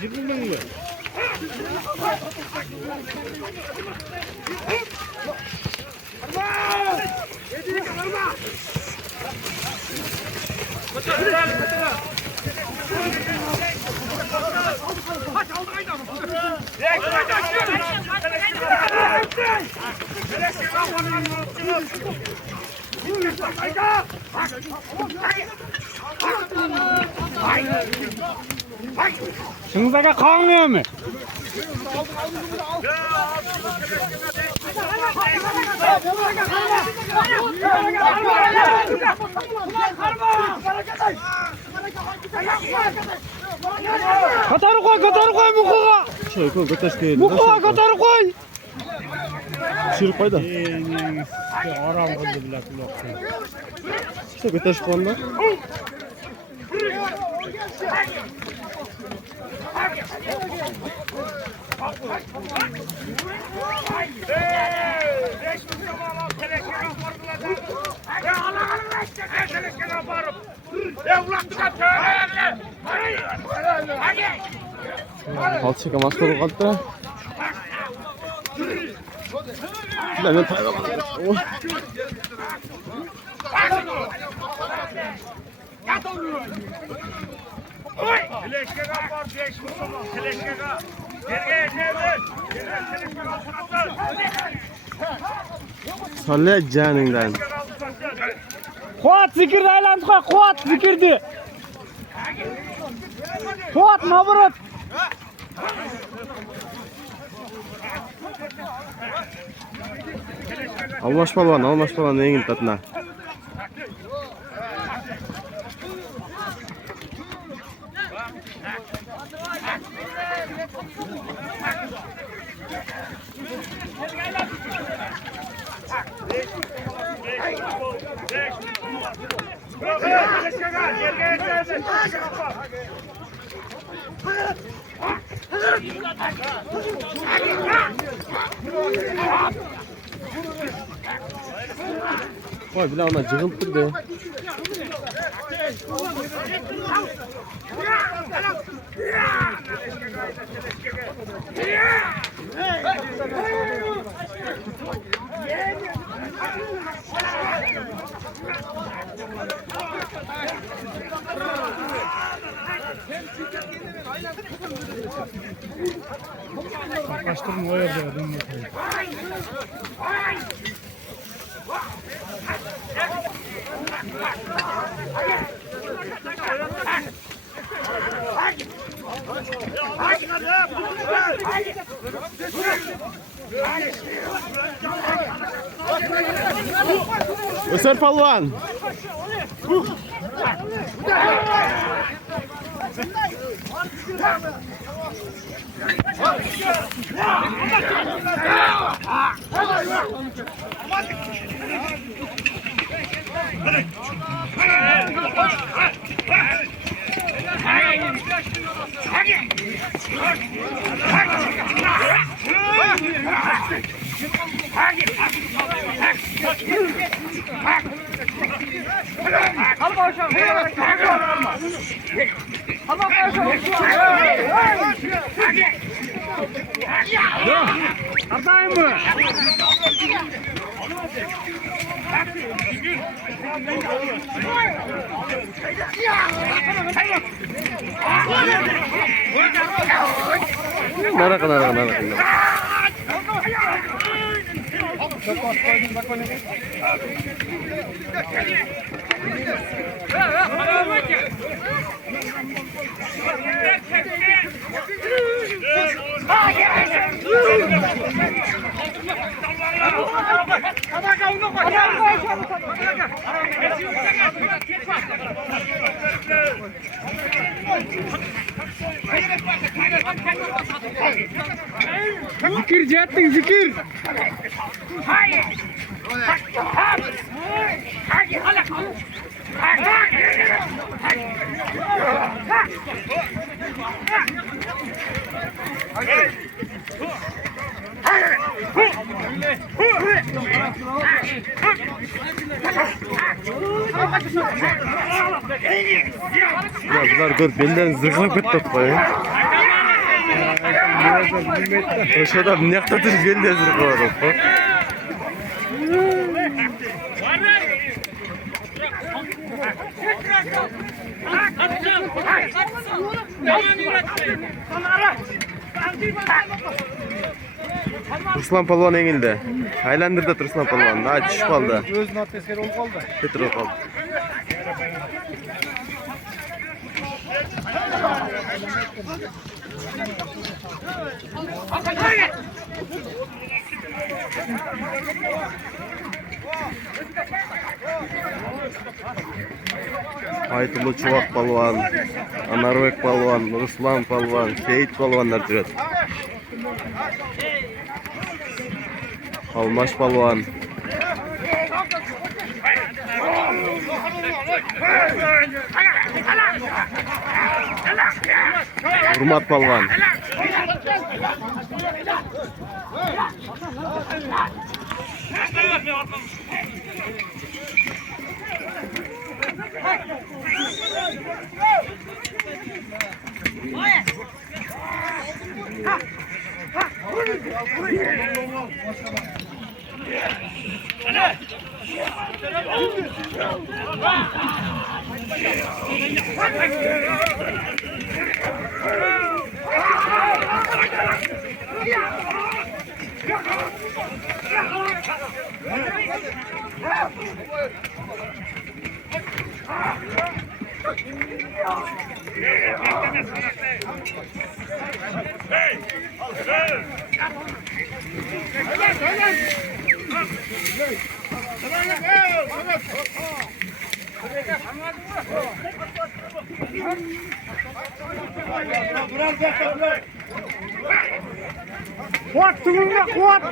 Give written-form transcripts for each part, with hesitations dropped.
Cıbıldan mı? Şunzaga kalmıyor mu? Katarı koy mukuğa. Şöyle koy götür değil. Mukuğa katarı koy. Şırık koy da. Aram oldu bile kulak. İşte götür şu konuda. Kalça kamas kolu kaldı. Ben tayva. Salle canından. Kuat zikirdi aylandı koy. Kuat zikirdi. Kuat nabrot. Almaş balon neyin tatına. Vay bile ona cıgıltır be. Kaçtırın o yerde. Öser palvan. Atayım mı? Narak. Zikir cihattin zikir. Ya bular gör belden zırhlanıp ketip koyuyor. Oşo da mınakta turup belden zırhlanıp koyuyor. Ruslan Palvan engildi. Aylandırdı Ruslan Palvan. Daha düşüp kaldı. Özün ateskeri olup kaldı. Petrol kaldı. Aytullu Çuvak Palvan, Anarbek Palvan, Ruslan Palvan, Seyit Palvanlar жүрөт. Almaş Palvan. Hurmat Palvan. Kuat tunggunya kuat.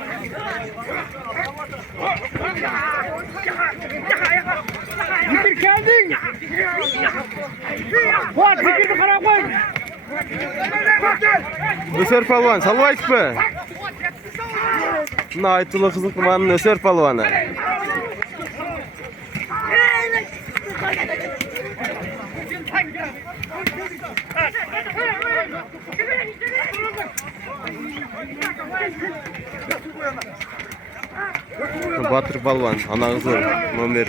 Zikir geldin. Kuat zikir kara koy. Öser Palvan, salvayız mı? Buna Aytullu Kızıl Kuman'ın Öser Palvanı. Batır Palvan, ana kızı номер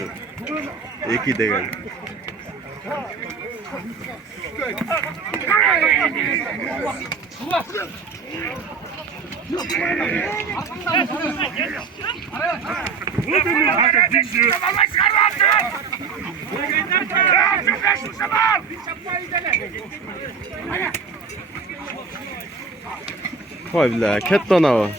2 деген. Koy bile, ketdi anavi.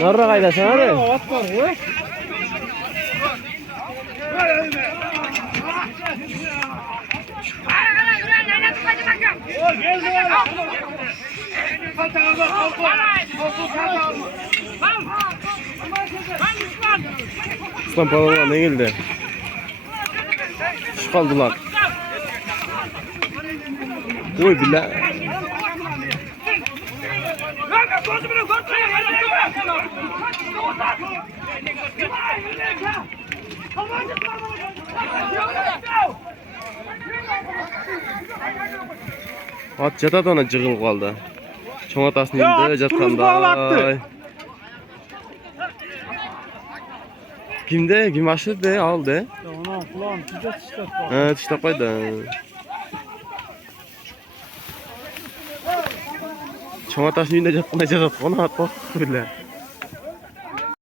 Narra qaydasan hadi? Ot var oy. Ruslan Palvan ne geldi? Şu kaldılar. Oy bile. At jatadi ona jig'ilib qoldi. Cho'ng otasini endi jatganda. Kimde? Kim açtı? Aldı. Ona kulağım tüde tüde. Ha, tiştab qo'ydi. Cho'ng otasini endi jatganda jatadi. Ona at qo'ydi.